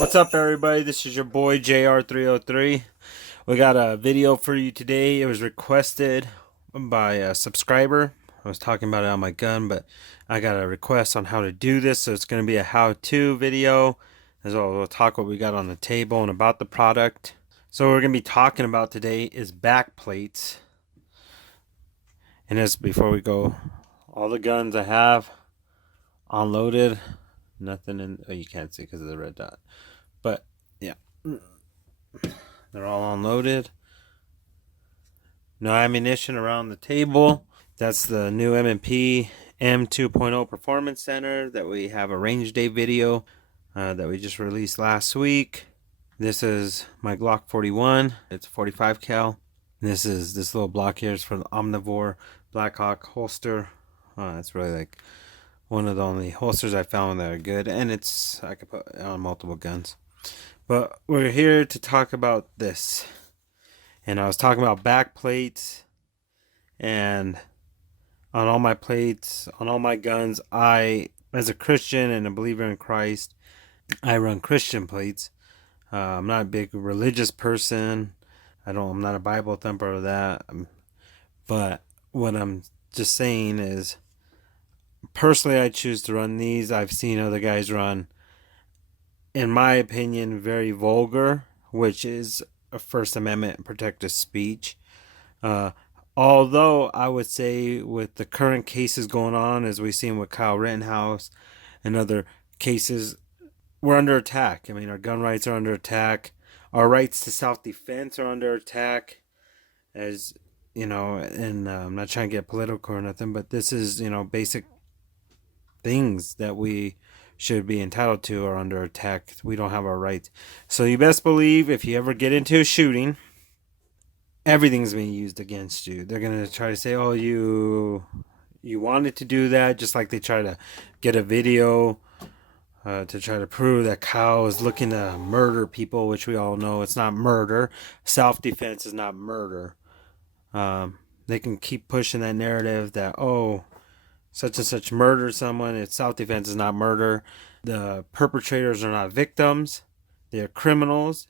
What's up, everybody? This is your boy JR303. We got a video for you today. It was requested by a subscriber. I was talking about it on my gun, but I got a request on how to do this, so it's going to be a how-to video. As well, we'll talk what we got on the table and about the product. So what we're going to be talking about today is back plates. And as before we go, all the guns I have unloaded. Nothing in. Oh, you can't see because of the red dot. But yeah, they're all unloaded. No ammunition around the table. That's the new M&P M2.0 Performance Center that we have a range day video that we just released last week. This is my Glock 41. It's 45 cal. This little block here is for the Omnivore Blackhawk holster. It's really like one of the only holsters I found that are good, and I could put it on multiple guns. But we're here to talk about this. And I was talking about back plates. And on all my plates, on all my guns, as a Christian and a believer in Christ, I run Christian plates. I'm not a big religious person. I'm not a Bible thumper or that. But what I'm just saying is, personally, I choose to run these. I've seen other guys run, in my opinion, very vulgar, which is a First Amendment protected speech. Although I would say with the current cases going on, as we've seen with Kyle Rittenhouse and other cases, we're under attack. I mean, our gun rights are under attack. Our rights to self-defense are under attack. As you know, and I'm not trying to get political or nothing, but this is, basic things that we should be entitled to are under attack. We don't have our rights. So you best believe if you ever get into a shooting, everything's being used against you. They're going to try to say, oh, you wanted to do that, just like they try to get a video to try to prove that Kyle is looking to murder people, which we all know it's not murder. Self-defense is not murder. They can keep pushing that narrative that, oh, such and such murdered someone. It's self-defense is not murder. The perpetrators are not victims. They're criminals.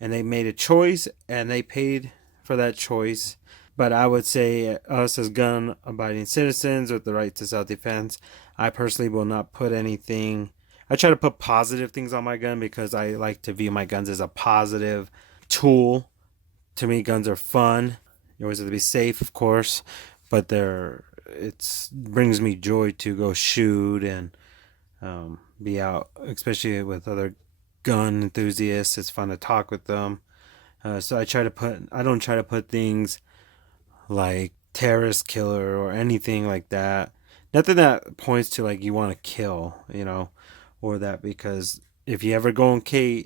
And they made a choice and they paid for that choice. But I would say us as gun-abiding citizens with the right to self-defense, I personally will not put anything. I try to put positive things on my gun because I like to view my guns as a positive tool. To me, guns are fun. You always have to be safe, of course. But it brings me joy to go shoot and be out, especially with other gun enthusiasts. It's fun to talk with them. So I don't try to put things like terrorist killer or anything like that. Nothing that points to like you want to kill, or that, because if you ever go in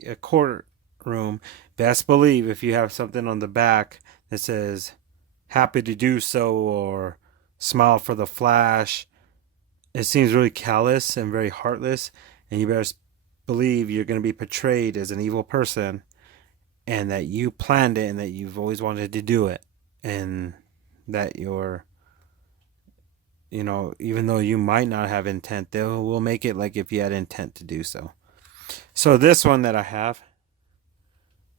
a courtroom, best believe if you have something on the back that says happy to do so or smile for the flash, it seems really callous and very heartless, and you better believe you're going to be portrayed as an evil person and that you planned it and that you've always wanted to do it, and that even though you might not have intent, they will make it like if you had intent to do so. So this one that I have,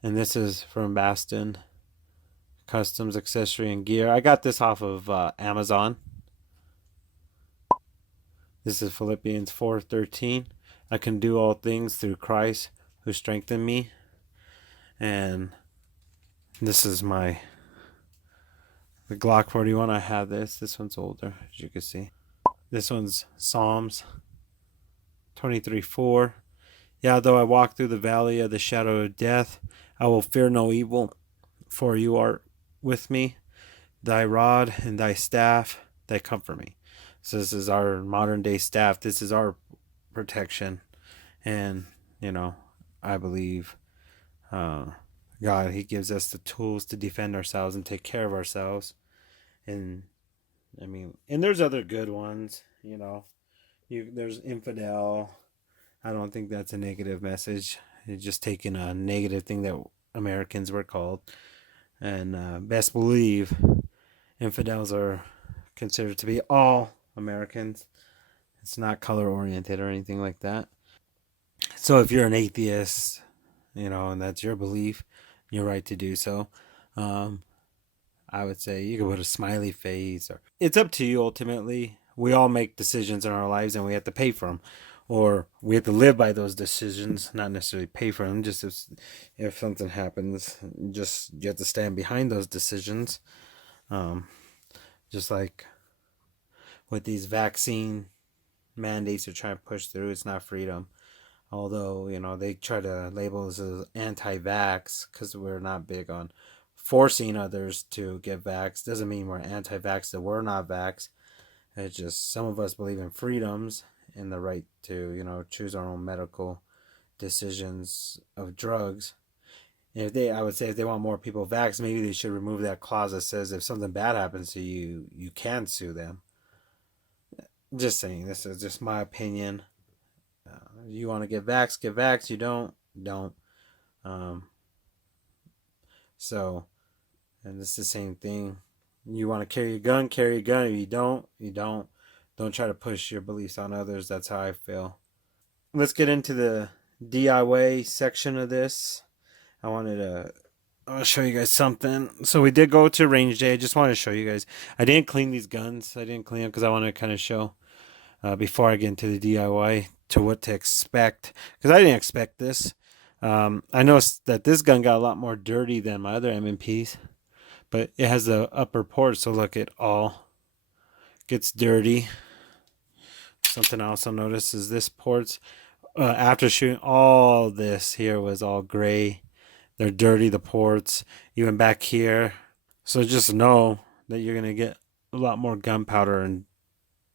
and this is from Baston Customs Accessory and Gear. I got this off of Amazon. This is Philippians 4:13. I can do all things through Christ who strengthened me. And this is the Glock 41. I have this. This one's older, as you can see. This one's Psalms 23:4. Yeah, though I walk through the valley of the shadow of death, I will fear no evil, for you are with me. Thy rod and thy staff, they comfort me. So this is our modern day staff. This is our protection. And, I believe God, he gives us the tools to defend ourselves and take care of ourselves. And, and there's other good ones, there's infidel. I don't think that's a negative message. It's just taking a negative thing that Americans were called. And best believe infidels are considered to be all Americans. It's not color oriented or anything like that. So if you're an atheist, and that's your belief, your right to do so. Um, I would say you could put a smiley face, or it's up to you ultimately. We all make decisions in our lives and we have to pay for them, or we have to live by those decisions, not necessarily pay for them. Just if something happens, just you have to stand behind those decisions. Um, just like with these vaccine mandates they're trying to push through, it's not freedom. Although, they try to label us as anti-vax because we're not big on forcing others to get vax. Doesn't mean we're anti-vax that we're not vax. It's just some of us believe in freedoms and the right to, choose our own medical decisions of drugs. And I would say if they want more people vaxxed, maybe they should remove that clause that says if something bad happens to you, you can sue them. Just saying, this is just my opinion. You want to get vaxxed, get vaxxed. You don't. Um, so, and it's the same thing. You want to carry a gun, carry a gun. If you don't, you don't. Don't try to push your beliefs on others. That's how I feel. Let's get into the DIY section of this. I'll show you guys something. So we did go to range day. I just wanted to show you guys. I didn't clean these guns. I didn't clean them because I wanted to kind of show before I get into the DIY to what to expect, because I didn't expect this. I noticed that this gun got a lot more dirty than my other M&Ps, but it has the upper port, so look, it all gets dirty. Something else I'll notice is this ports, after shooting, all this here was all gray. They're dirty, the ports, even back here. So just know that you're going to get a lot more gunpowder and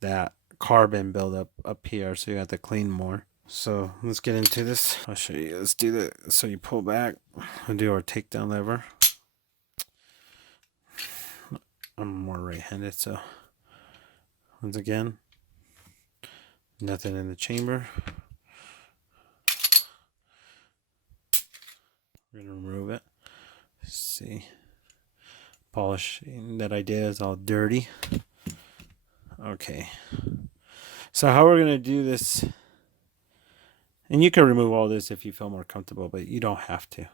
that carbon buildup up here, so you have to clean more. So let's get into this. I'll show you. Let's do that. So you pull back and do our takedown lever. I'm more right-handed, so once again, nothing in the chamber. We're gonna remove it. Let's see, polishing that I did is all dirty. Okay, so how we're gonna do this, and you can remove all this if you feel more comfortable, but you don't have to.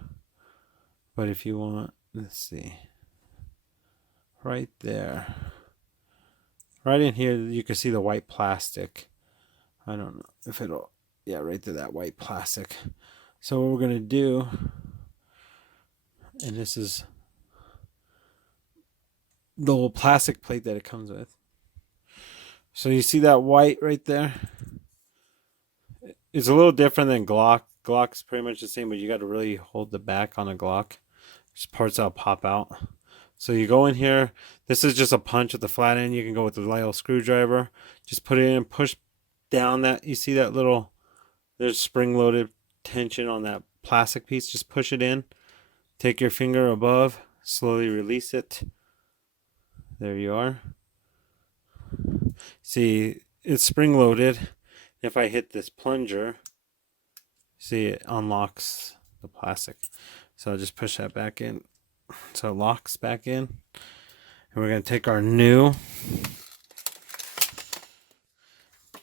But if you want, let's see, right there, right in here, you can see the white plastic. I don't know if it'll, yeah, right to that white plastic. So what we're gonna do, and this is the little plastic plate that it comes with. So you see that white right there? It's a little different than Glock. Glock's pretty much the same, but you got to really hold the back on a Glock. There's parts that'll pop out. So you go in here. This is just a punch at the flat end. You can go with the little screwdriver. Just put it in, push down that. You see that little, there's spring-loaded tension on that plastic piece. Just push it in. Take your finger above. Slowly release it. There you are. See, it's spring-loaded. If I hit this plunger, see, it unlocks the plastic. So I'll just push that back in. So it locks back in. And we're going to take our new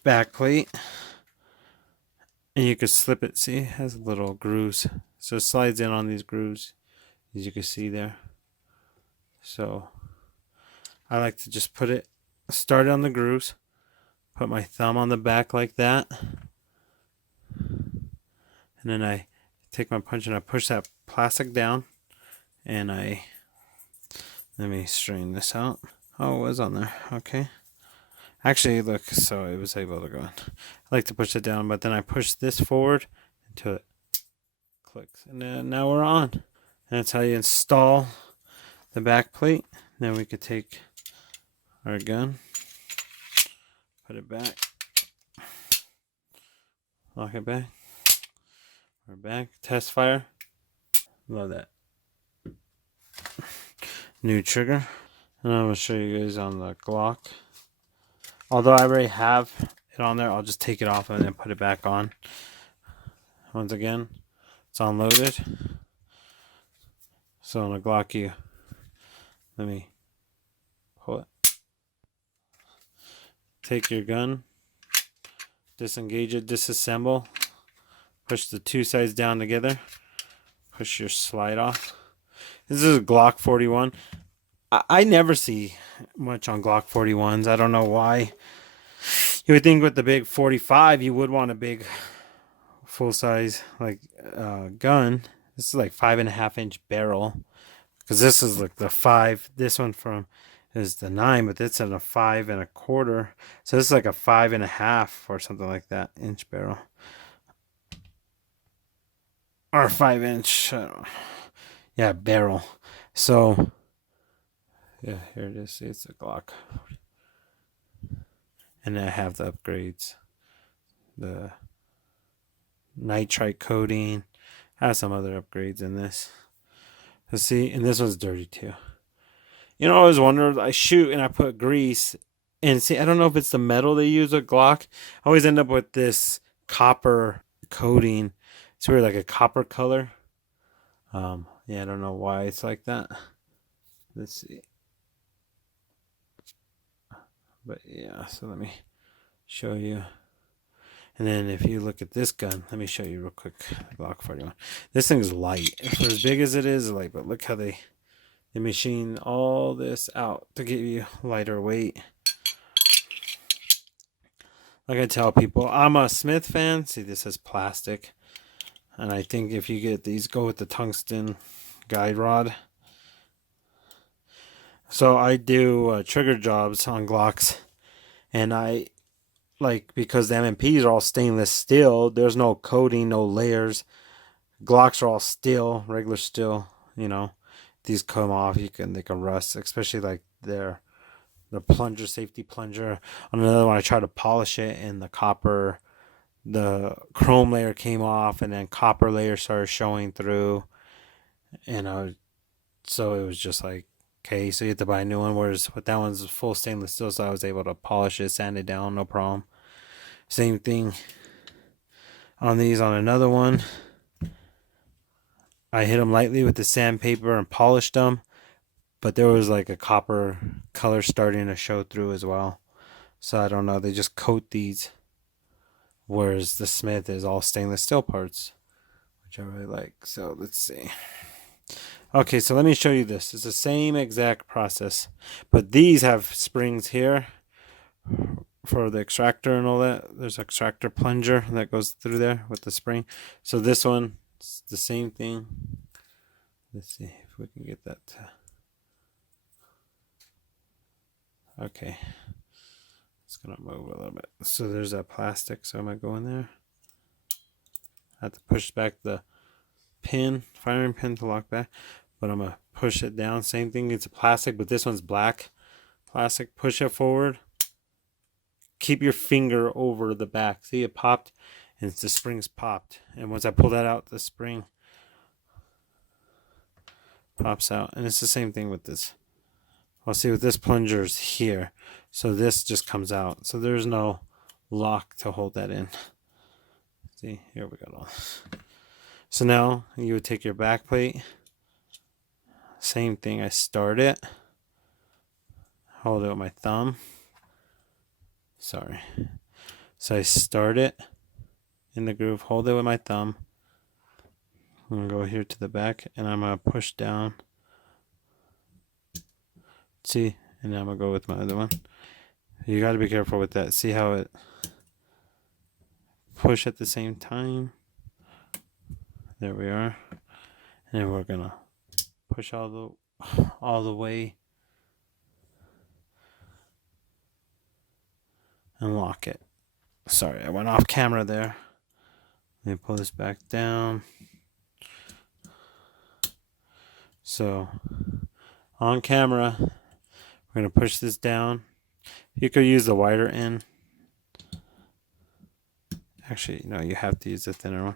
back plate. And you can slip it. See, it has little grooves. So it slides in on these grooves, as you can see there. So I like to just start on the grooves. Put my thumb on the back like that. And then I take my punch and I push that plastic down. And let me straighten this out. Oh, it was on there. Okay. Actually, look, so it was able to go in. I like to push it down, but then I push this forward until it clicks. And then now we're on. And that's how you install the back plate. Then we could take our gun, put it back, lock it back. We're back. Test fire. Love that. New trigger. And I'm going to show you guys on the Glock. Although I already have it on there, I'll just take it off and then put it back on. Once again, it's unloaded. So on a Glock, let me pull it. Take your gun, disengage it, disassemble, push the two sides down together, push your slide off. This is a Glock 41. I never see much on Glock 41s. I don't know why. You would think with the big 45, you would want a big full size like gun. This is like 5.5-inch barrel, because this is like the 5. This one from is the 9, but it's in a 5.25. So this is like a 5.5 or something like that inch barrel, or 5-inch. Yeah, barrel. So yeah, here it is. See, it's a Glock, and I have the upgrades, the nitrite coating. I have some other upgrades in this. Let's see, and this one's dirty too. You know, I always wondered. I shoot and I put grease, and see, I don't know if it's the metal they use with Glock. I always end up with this copper coating. It's weird, like a copper color. Yeah, I don't know why it's like that. Let's see. But yeah, so let me show you. And then if you look at this gun, let me show you real quick. Glock 41. This thing's light. For as big as it is, light. But look how they machine all this out to give you lighter weight. Like I tell people, I'm a Smith fan. See, this is plastic. And I think if you get these, go with the tungsten guide rod. So I do trigger jobs on Glocks. And I like, because the M&Ps are all stainless steel, there's no coating, no layers. Glocks are all steel, regular steel, you know. These come off, they can rust, especially like the plunger, safety plunger. On another one, I tried to polish it, and the chrome layer came off, and then copper layer started showing through, and so it was just like, okay, so you have to buy a new one. Whereas with that one's full stainless steel, so I was able to polish it, sand it down, no problem. Same thing on these. On another one, I hit them lightly with the sandpaper and polished them, but there was like a copper color starting to show through as well. So I don't know, they just coat these, whereas the Smith is all stainless steel parts, which I really like. So let's see. Okay, so let me show you this. It's the same exact process, but these have springs here for the extractor and all that. There's an extractor plunger that goes through there with the spring. So this one, it's the same thing. Let's see if we can get that. Okay, it's gonna move a little bit. So there's that plastic. So I'm gonna go in there. I have to push back the pin, firing pin to lock back, but I'm gonna push it down. Same thing. It's a plastic, but this one's black plastic. Push it forward. Keep your finger over the back. See, it popped, and the spring's popped. And once I pull that out, the spring pops out. And it's the same thing with this. I'll see with this plunger's here, so this just comes out. So there's no lock to hold that in. See, here we go. So now you would take your back plate. Same thing. I start it. Hold it with my thumb. Sorry. So I start it in the groove. Hold it with my thumb. I'm going to go here to the back, and I'm going to push down. See? And then I'm going to go with my other one. You got to be careful with that. See how it push at the same time? There we are. And then we're going to push all the way and lock it. Sorry, I went off camera there. Let me pull this back down. So on camera, we're going to push this down. You could use the wider end. Actually, no, you have to use the thinner one.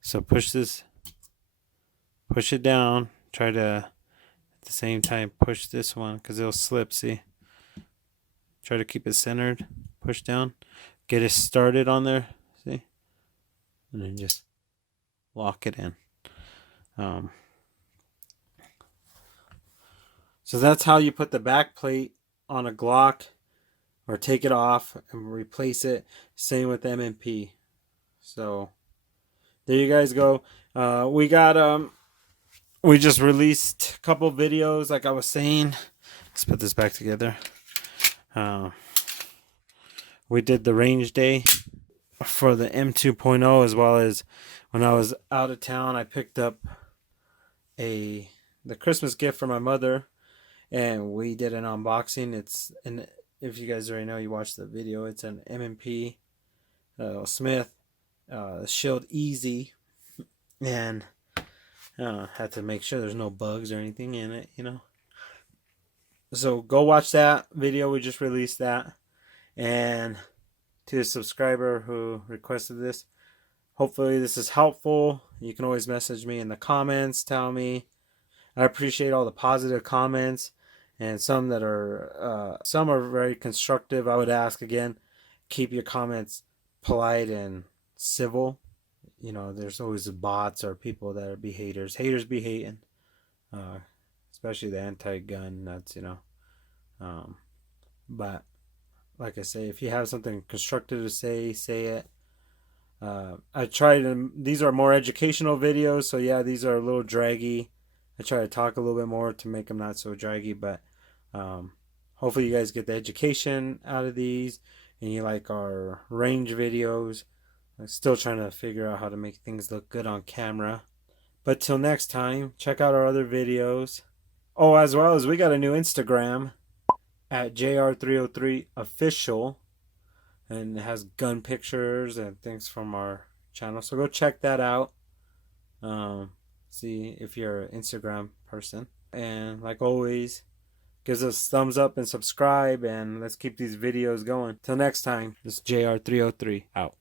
So push it down. Try to, at the same time, push this one, because it'll slip, see? Try to keep it centered. Push down. Get it started on there, see? And then just lock it in. So that's how you put the back plate on a Glock, or take it off and replace it. Same with M&P. So there you guys go. We just released a couple videos, like I was saying. Let's put this back together. Uh, we did the range day for the M2.0, as well as when I was out of town, I picked up the Christmas gift for my mother, and we did an unboxing. If you guys already know, you watched the video. It's an M&P Smith Shield Easy, and had to make sure there's no bugs or anything in it, you know. So go watch that video. We just released that, and to the subscriber who requested this, hopefully this is helpful. You can always message me in the comments, tell me. I appreciate all the positive comments, and some are very constructive. I would ask again, keep your comments polite and civil. You know, there's always bots or people that are be haters. Haters be hating, especially the anti-gun nuts, you know. But like I say, if you have something constructive to say it. I try to. These are more educational videos, so yeah, these are a little draggy. I try to talk a little bit more to make them not so draggy, but hopefully you guys get the education out of these, and you like our range videos. I'm still trying to figure out how to make things look good on camera. But till next time, check out our other videos. Oh, as well as we got a new Instagram at JR303official, and it has gun pictures and things from our channel. So go check that out. See if you're an Instagram person. And like always, gives us thumbs up and subscribe, and let's keep these videos going. Till next time, this is JR303 out.